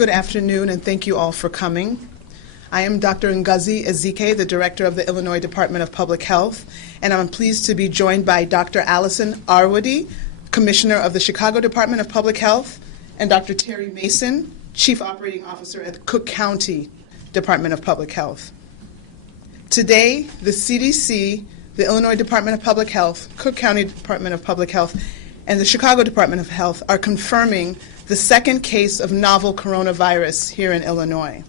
Good afternoon, and thank you all for coming. I am Dr. Ngozi Ezike, the Director of the Illinois Department of Public Health, and I'm pleased to be joined by Dr. Allison Arwady, Commissioner of the Chicago Department of Public Health, and Dr. Terry Mason, Chief Operating Officer at the Cook County Department of Public Health. Today, the CDC, the Illinois Department of Public Health, Cook County Department of Public Health, and the Chicago Department of Health are confirming the second case of novel coronavirus here in Illinois.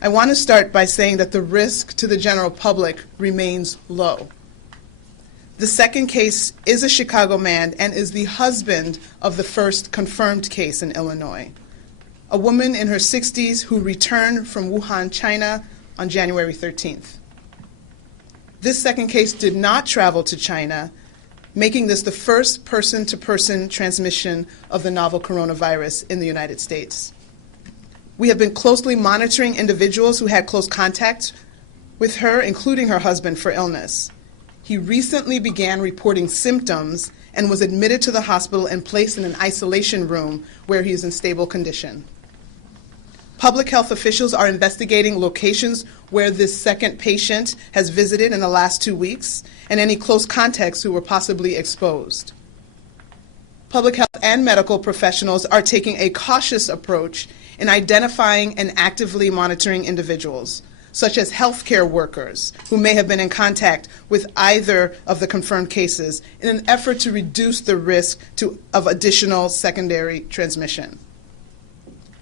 I want to start by saying that the risk to the general public remains low. The second case is a Chicago man and is the husband of the first confirmed case in Illinois, a woman in her 60s who returned from Wuhan, China on January 13th. This second case did not travel to China, making this the first person-to-person transmission of the novel coronavirus in the United States. We have been closely monitoring individuals who had close contact with her, including her husband, for illness. He recently began reporting symptoms and was admitted to the hospital and placed in an isolation room where he is in stable condition. Public health officials are investigating locations where this second patient has visited in the last 2 weeks and any close contacts who were possibly exposed. Public health and medical professionals are taking a cautious approach in identifying and actively monitoring individuals, such as healthcare workers who may have been in contact with either of the confirmed cases in an effort to reduce the risk of additional secondary transmission.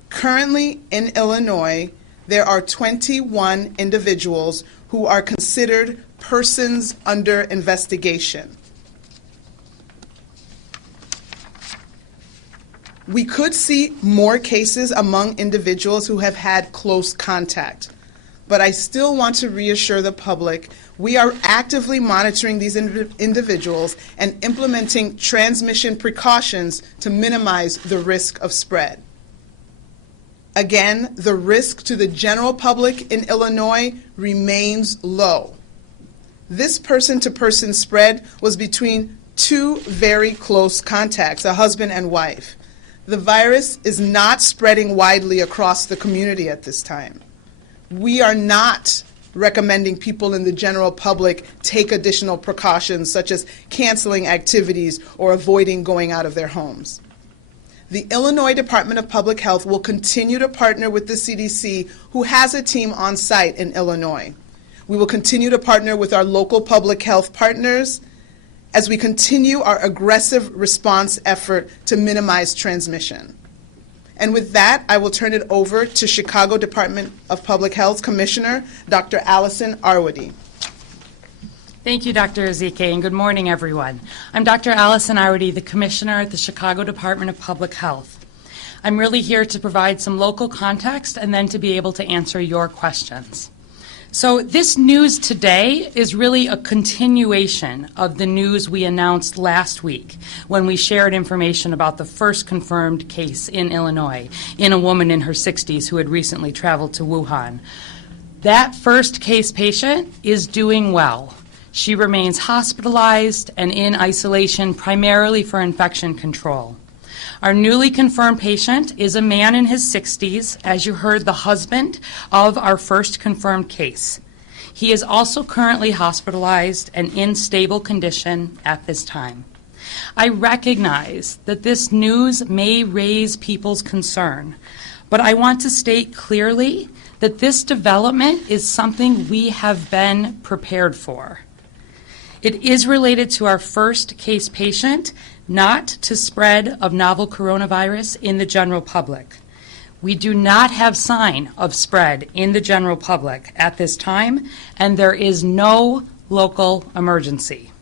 Currently in Illinois, there are 21 individuals who are considered persons under investigation. We could see more cases among individuals who have had close contact, but I still want to reassure the public we are actively monitoring these individuals and implementing transmission precautions to minimize the risk of spread. Again, the risk to the general public in Illinois remains low. This person-to-person spread was between two very close contacts, a husband and wife. The virus is not spreading widely across the community at this time. We are not recommending people in the general public take additional precautions such as canceling activities or avoiding going out of their homes. The Illinois Department of Public Health will continue to partner with the CDC, who has a team on site in Illinois. We will continue to partner with our local public health partners as we continue our aggressive response effort to minimize transmission. And with that, I will turn it over to Chicago Department of Public Health Commissioner, Dr. Allison Arwady. Thank you, Dr. Ezike, and good morning, everyone. I'm Dr. Allison Arwady, the Commissioner at the Chicago Department of Public Health. I'm really here to provide some local context and then to be able to answer your questions. So this news today is really a continuation of the news we announced last week when we shared information about the first confirmed case in Illinois in a woman in her 60s who had recently traveled to Wuhan. That first case patient is doing well. She remains hospitalized and in isolation primarily for infection control. Our newly confirmed patient is a man in his 60s, as you heard, the husband of our first confirmed case. He is also currently hospitalized and in stable condition at this time. I recognize that this news may raise people's concern, but I want to state clearly that this development is something we have been prepared for. It is related to our first case patient, not to spread of novel coronavirus in the general public. We do not have sign of spread in the general public at this time, and there is no local emergency.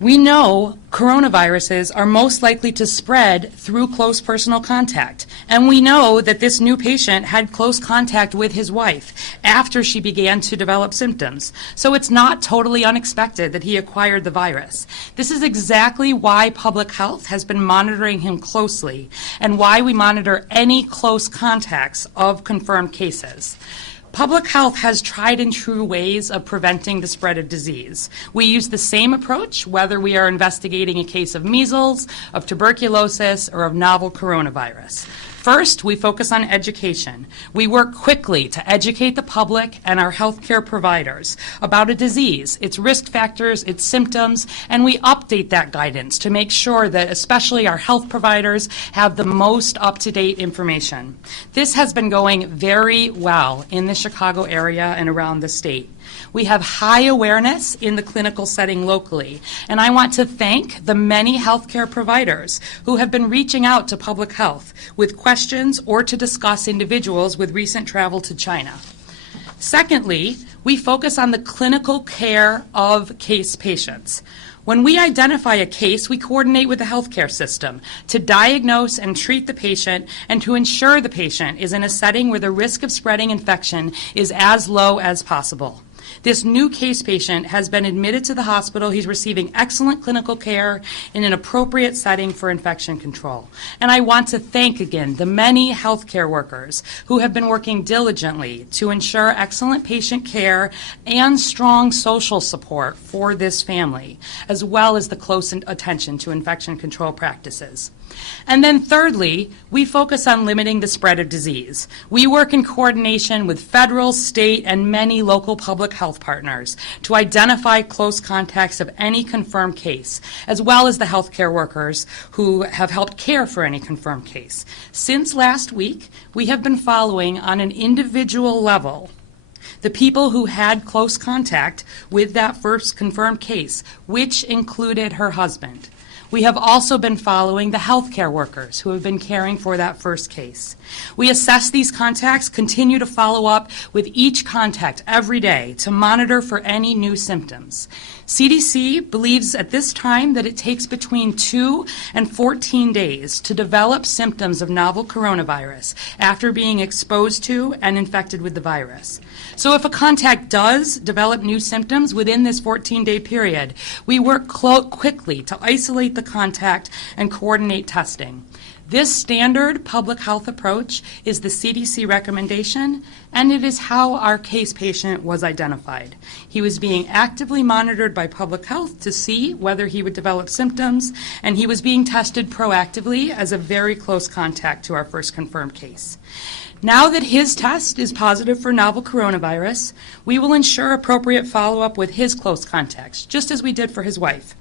We know coronaviruses are most likely to spread through close personal contact, and we know that this new patient had close contact with his wife after she began to develop symptoms. So it's not totally unexpected that he acquired the virus. This is exactly why public health has been monitoring him closely and why we monitor any close contacts of confirmed cases. Public health has tried and true ways of preventing the spread of disease. We use the same approach whether we are investigating a case of measles, of tuberculosis, or of novel coronavirus. First, we focus on education. We work quickly to educate the public and our healthcare providers about a disease, its risk factors, its symptoms, and we update that guidance to make sure that especially our health providers have the most up-to-date information. This has been going very well in the Chicago area and around the state. We have high awareness in the clinical setting locally, and I want to thank the many healthcare providers who have been reaching out to public health with questions or to discuss individuals with recent travel to China. Secondly, we focus on the clinical care of case patients. When we identify a case, we coordinate with the healthcare system to diagnose and treat the patient and to ensure the patient is in a setting where the risk of spreading infection is as low as possible. This new case patient has been admitted to the hospital. He's receiving excellent clinical care in an appropriate setting for infection control. And I want to thank again the many healthcare workers who have been working diligently to ensure excellent patient care and strong social support for this family, as well as the close attention to infection control practices. And then thirdly, we focus on limiting the spread of disease. We work in coordination with federal, state, and many local public health partners to identify close contacts of any confirmed case, as well as the healthcare workers who have helped care for any confirmed case. Since last week, we have been following on an individual level the people who had close contact with that first confirmed case, which included her husband. We have also been following the healthcare workers who have been caring for that first case. We assess these contacts, continue to follow up with each contact every day to monitor for any new symptoms. CDC believes at this time that it takes between 2 and 14 days to develop symptoms of novel coronavirus after being exposed to and infected with the virus. So if a contact does develop new symptoms within this 14-day period, we work quickly to isolate the contact and coordinate testing. This standard public health approach is the CDC recommendation, and it is how our case patient was identified. He was being actively monitored by public health to see whether he would develop symptoms, and he was being tested proactively as a very close contact to our first confirmed case. Now that his test is positive for novel coronavirus, we will ensure appropriate follow-up with his close contacts, just as we did for his wife.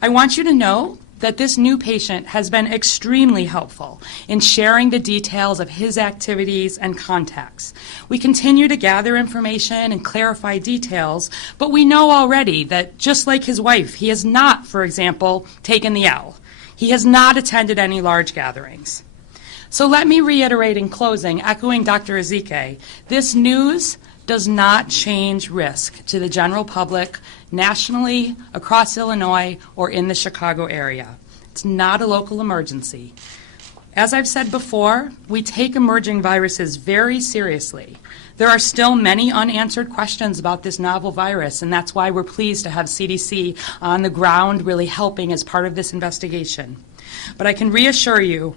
I want you to know that this new patient has been extremely helpful in sharing the details of his activities and contacts. We continue to gather information and clarify details, but we know already that just like his wife, he has not, for example, taken the L. He has not attended any large gatherings. So let me reiterate in closing, echoing Dr. Ezike, this news does not change risk to the general public nationally, across Illinois, or in the Chicago area. It's not a local emergency. As I've said before, we take emerging viruses very seriously. There are still many unanswered questions about this novel virus, and that's why we're pleased to have CDC on the ground really helping as part of this investigation. But I can reassure you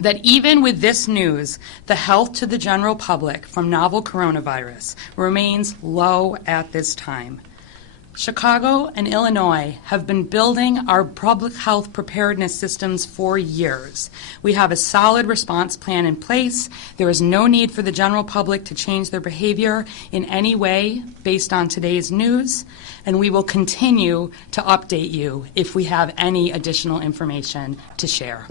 that even with this news, the health to the general public from novel coronavirus remains low at this time. Chicago and Illinois have been building our public health preparedness systems for years. We have a solid response plan in place. There is no need for the general public to change their behavior in any way based on today's news, and we will continue to update you if we have any additional information to share.